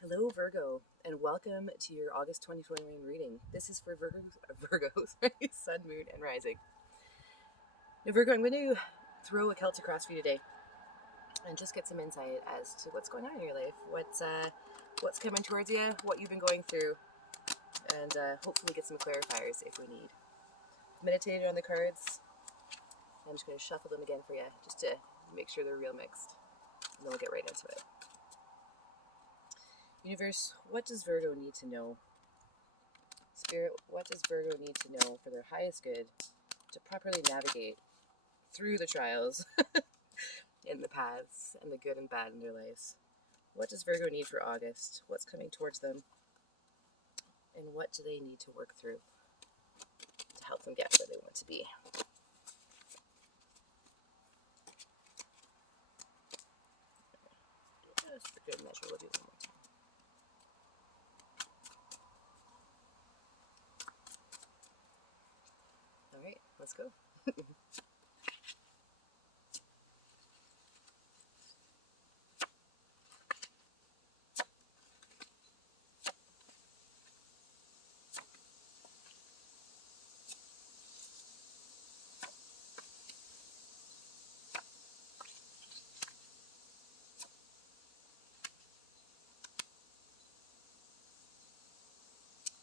Hello, Virgo, and welcome to your August 2021 reading. This is for Virgos, Sun, Moon, and Rising. Now, Virgo, I'm going to throw a Celtic cross for you today and just get some insight as to what's going on in your life, what's coming towards you, what you've been going through, and hopefully get some clarifiers if we need. Meditated on the cards. I'm just going to shuffle them again for you just to make sure they're real mixed, and then we'll get right into it. Universe, what does Virgo need to know? Spirit, what does Virgo need to know for their highest good to properly navigate through the trials and the paths and the good and bad in their lives? What does Virgo need for August? What's coming towards them? And what do they need to work through to help them get where they want to be? Just for good measure, we'll do one more time. All right, let's go.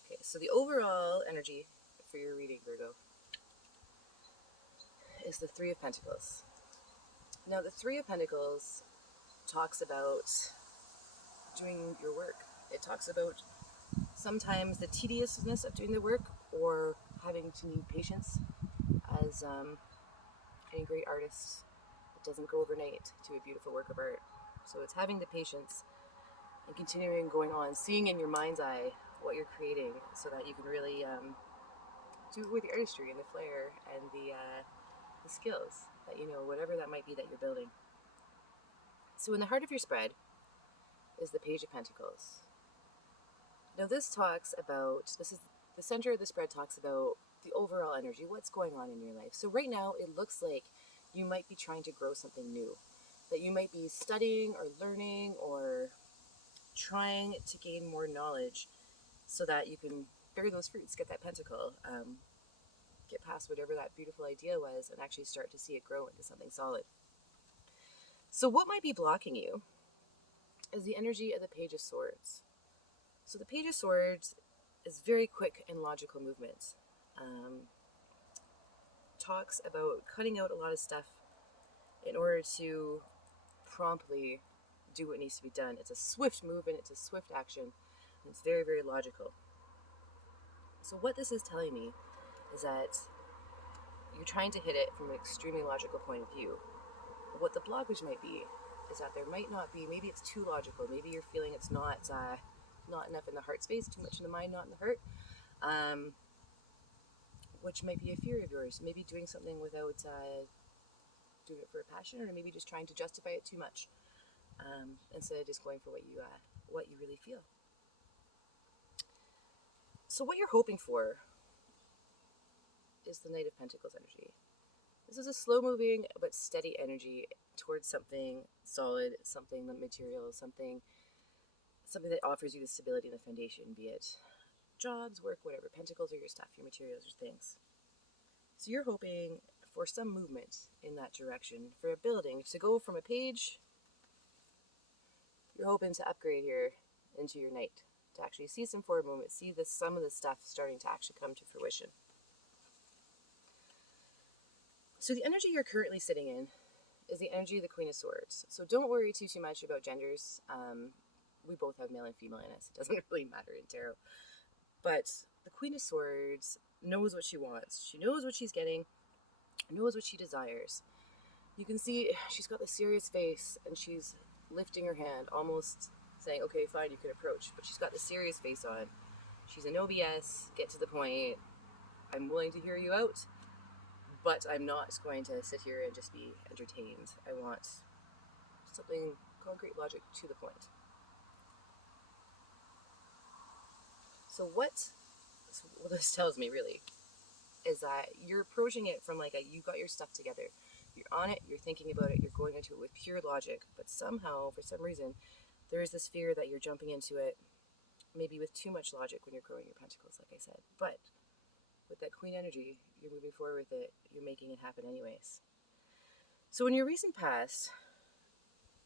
Okay, so the overall energy for your reading, Virgo, is the Three of Pentacles. Now, the Three of Pentacles talks about doing your work. It talks about sometimes the tediousness of doing the work or having to need patience. As any great artist, it doesn't go overnight to a beautiful work of art. So it's having the patience and continuing going on, seeing in your mind's eye what you're creating so that you can really do it with the artistry and the flair and the skills that you know, whatever that might be that you're building. So in the heart of your spread is the Page of Pentacles. Now this is the center of the spread, talks about the overall energy, what's going on in your life. So right now it looks like you might be trying to grow something new, that you might be studying or learning or trying to gain more knowledge so that you can bear those fruits, get that pentacle, get past whatever that beautiful idea was and actually start to see it grow into something solid. So what might be blocking you is the energy of the Page of Swords. So the Page of Swords is very quick and logical movement. Talks about cutting out a lot of stuff in order to promptly do what needs to be done. It's a swift movement, it's a swift action, and it's very, very logical. So what this is telling me is that you're trying to hit it from an extremely logical point of view. What the blockage might be is that there might not be, maybe it's too logical, maybe you're feeling it's not enough in the heart space, too much in the mind, not in the heart, which might be a fear of yours. Maybe doing something without doing it for a passion, or maybe just trying to justify it too much instead of just going for what you really feel. So what you're hoping for is the Knight of Pentacles energy. This is a slow-moving but steady energy towards something solid, something material, something that offers you the stability and the foundation, be it jobs, work, whatever. Pentacles are your stuff, your materials, your things. So you're hoping for some movement in that direction, for a building to go from a page. You're hoping to upgrade here into your Knight, to actually see some forward movement, see some of the stuff starting to actually come to fruition. So the energy you're currently sitting in is the energy of the Queen of Swords. So don't worry too much about genders. We both have male and female in us. It doesn't really matter in tarot. But the Queen of Swords knows what she wants. She knows what she's getting, knows what she desires. You can see she's got the serious face and she's lifting her hand, almost saying, okay, fine, you can approach. But she's got the serious face on. She's a no BS, get to the point. I'm willing to hear you out, but I'm not going to sit here and just be entertained. I want something concrete, logic, to the point. So what this tells me really is that you're approaching it from you got your stuff together. You're on it, you're thinking about it, you're going into it with pure logic, but somehow, for some reason, there is this fear that you're jumping into it, maybe with too much logic when you're growing your pentacles, like I said. But with that queen energy, you're moving forward with it, you're making it happen anyways. So in your recent past,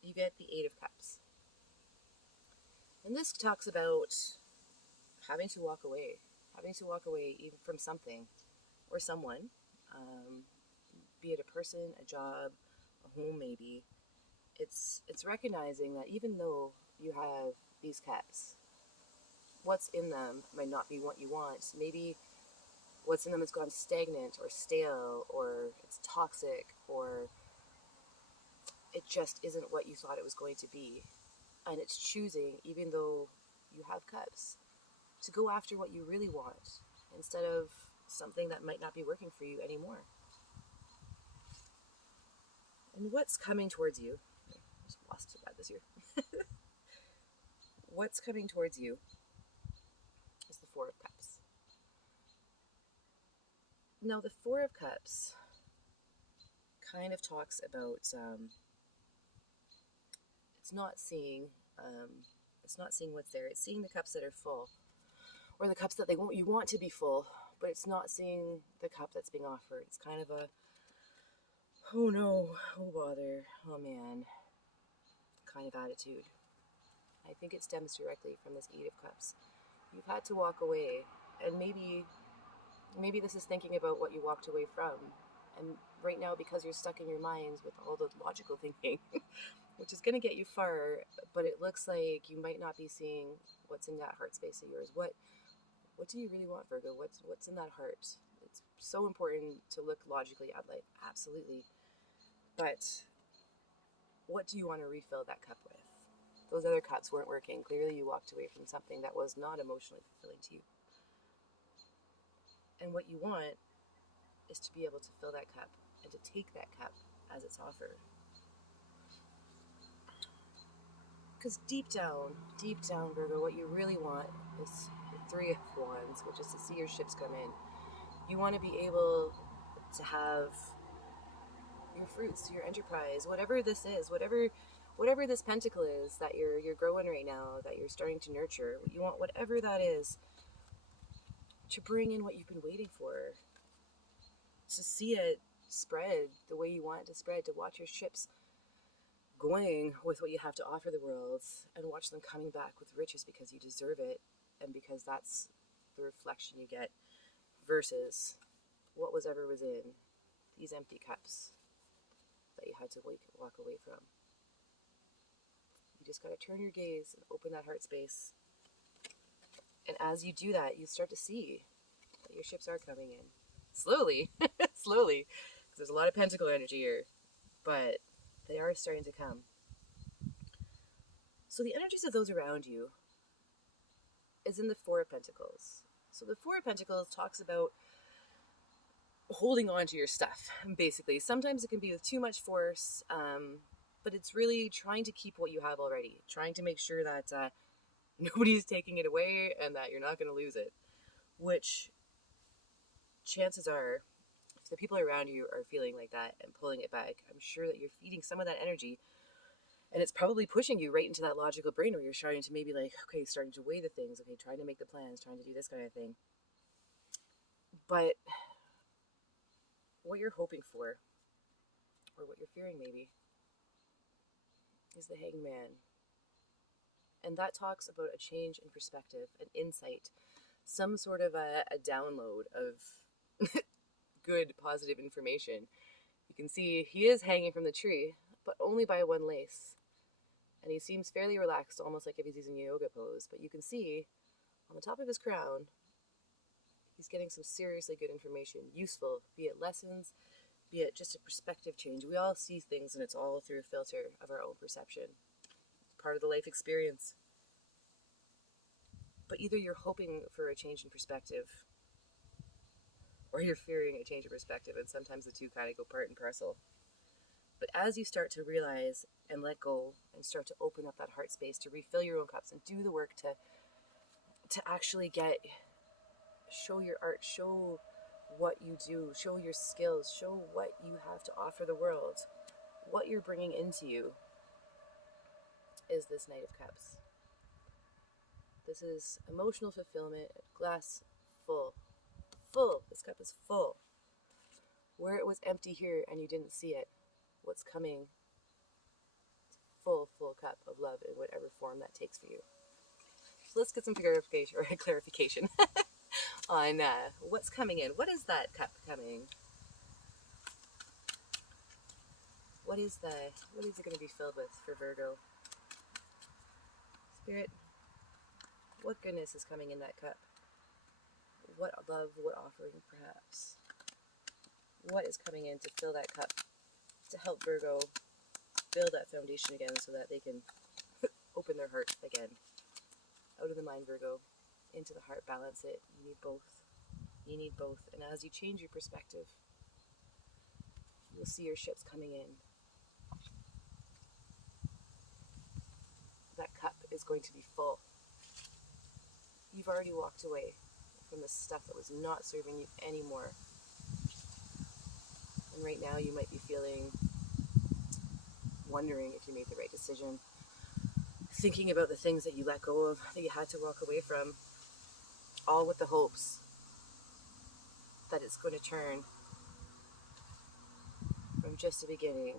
you get the Eight of Cups. And this talks about having to walk away even from something or someone, be it a person, a job, a home maybe. It's recognizing that even though you have these cups, what's in them might not be what you want. Maybe what's in them has gone stagnant or stale, or it's toxic, or it just isn't what you thought it was going to be. And it's choosing, even though you have cups, to go after what you really want instead of something that might not be working for you anymore. And what's coming towards you? I just lost so bad this year. What's coming towards you is the Four of Cups. Now, the Four of Cups kind of talks about it's not seeing what's there. It's seeing the cups that are full, or the cups that you want to be full, but it's not seeing the cup that's being offered. It's kind of a, oh no, oh bother, oh man, kind of attitude. I think it stems directly from this Eight of Cups. You've had to walk away, and maybe this is thinking about what you walked away from. And right now, because you're stuck in your minds with all the logical thinking, which is going to get you far, but it looks like you might not be seeing what's in that heart space of yours. What do you really want, Virgo? What's in that heart? It's so important to look logically at life, absolutely. But what do you want to refill that cup with? Those other cups weren't working. Clearly you walked away from something that was not emotionally fulfilling to you. And what you want is to be able to fill that cup and to take that cup as it's offered. Because deep down, Virgo, what you really want is the Three of Wands, which is to see your ships come in. You want to be able to have your fruits, your enterprise, whatever this is, whatever this pentacle is that you're growing right now, that you're starting to nurture. You want whatever that is to bring in what you've been waiting for, to see it spread the way you want it to spread, to watch your ships going with what you have to offer the world, and watch them coming back with riches because you deserve it, and because that's the reflection you get, versus what was in these empty cups that you had to walk away from. You just got to turn your gaze and open that heart space, and as you do that, you start to see that your ships are coming in slowly. Slowly, because there's a lot of pentacle energy here, but they are starting to come. So the energies of those around you is in the Four of Pentacles. So the Four of Pentacles talks about holding on to your stuff, basically. Sometimes it can be with too much force, but it's really trying to keep what you have already, trying to make sure that nobody's taking it away and that you're not going to lose it, which chances are, if the people around you are feeling like that and pulling it back, I'm sure that you're feeding some of that energy, and it's probably pushing you right into that logical brain where you're starting to maybe starting to weigh the things, trying to make the plans, trying to do this kind of thing. But what you're hoping for, or what you're fearing maybe, is the Hanged Man. And that talks about a change in perspective, an insight, some sort of a download of good, positive information. You can see he is hanging from the tree, but only by one lace. And he seems fairly relaxed, almost like if he's using a yoga pose. But you can see on the top of his crown, he's getting some seriously good information, useful, be it lessons, be it just a perspective change. We all see things, and it's all through a filter of our own perception. It's part of the life experience. But either you're hoping for a change in perspective, or you're fearing a change in perspective, and sometimes the two kind of go part and parcel. But as you start to realize and let go and start to open up that heart space to refill your own cups and do the work to actually show your art, show what you do, show your skills, show what you have to offer the world, what you're bringing into you, is this Knight of Cups. This is emotional fulfillment, glass full. Full. This cup is full. Where it was empty here and you didn't see it, what's coming? Full cup of love in whatever form that takes for you. So let's get some clarification on what's coming in. What is that cup coming? What is it going to be filled with for Virgo? Spirit, what goodness is coming in that cup? What love, what offering perhaps? What is coming in to fill that cup, to help Virgo build that foundation again so that they can open their heart again? Out of the mind, Virgo, into the heart, balance it. You need both. You need both. And as you change your perspective, you'll see your ships coming in. That cup is going to be full. You've already walked away from the stuff that was not serving you anymore. And right now you might be wondering if you made the right decision, thinking about the things that you let go of, that you had to walk away from, all with the hopes that it's going to turn from just a beginning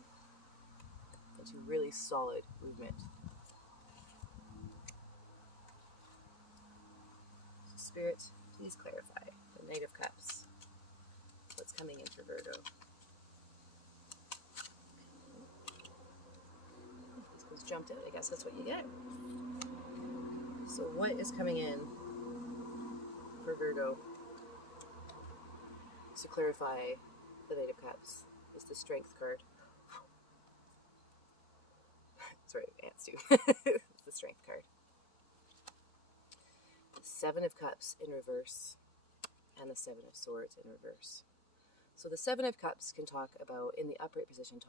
into really solid movement. So Spirit, please clarify the Knight of Cups. What's coming in for Virgo? These cards jumped out. I guess that's what you get. So what is coming in for Virgo to clarify the Knight of Cups? Is the Strength card. Sorry, ants too. It's the Strength card. The Seven of Cups in reverse and the Seven of Swords in reverse. So the Seven of Cups can talk about, in the upright position, can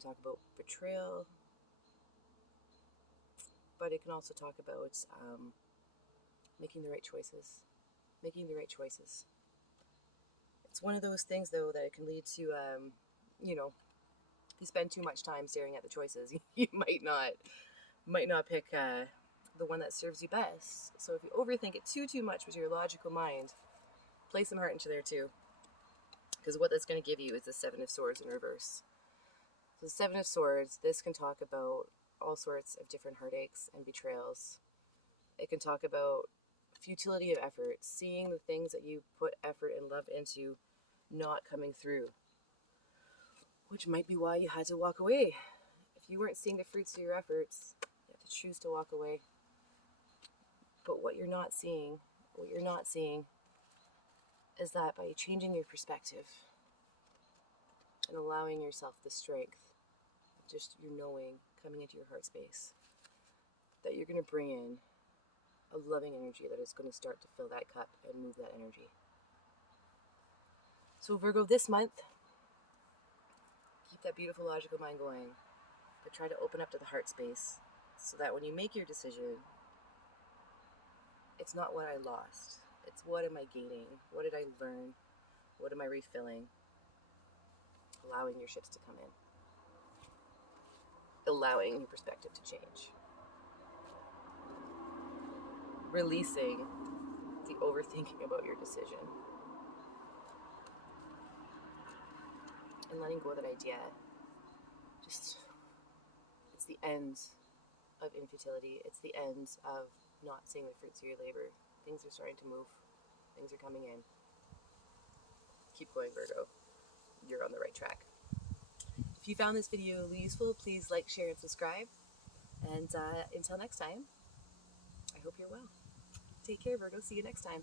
talk about betrayal, but it can also talk about making the right choices. It's one of those things, though, that it can lead to, if you spend too much time staring at the choices, you might not pick the one that serves you best. So if you overthink it too much with your logical mind, play some heart into there too, because what that's going to give you is the Seven of Swords in reverse. So the Seven of Swords, this can talk about all sorts of different heartaches and betrayals. It can talk about futility of effort, seeing the things that you put effort and love into not coming through, which might be why you had to walk away. If you weren't seeing the fruits of your efforts, you have to choose to walk away. But what you're not seeing is that by changing your perspective and allowing yourself the strength, just your knowing, coming into your heart space, that you're going to bring in a loving energy that is going to start to fill that cup and move that energy. So Virgo, this month, keep that beautiful logical mind going, but try to open up to the heart space so that when you make your decision, it's not what I lost. It's what am I gaining? What did I learn? What am I refilling? Allowing your ships to come in. Allowing your perspective to change. Releasing the overthinking about your decision. And letting go of that idea. It's the end of infertility. It's the end of not seeing the fruits of your labor. Things are starting to move. Things are coming in. Keep going, Virgo. You're on the right track. If you found this video useful, please like, share, and subscribe. And until next time, I hope you're well. Take care, Virgo. See you next time.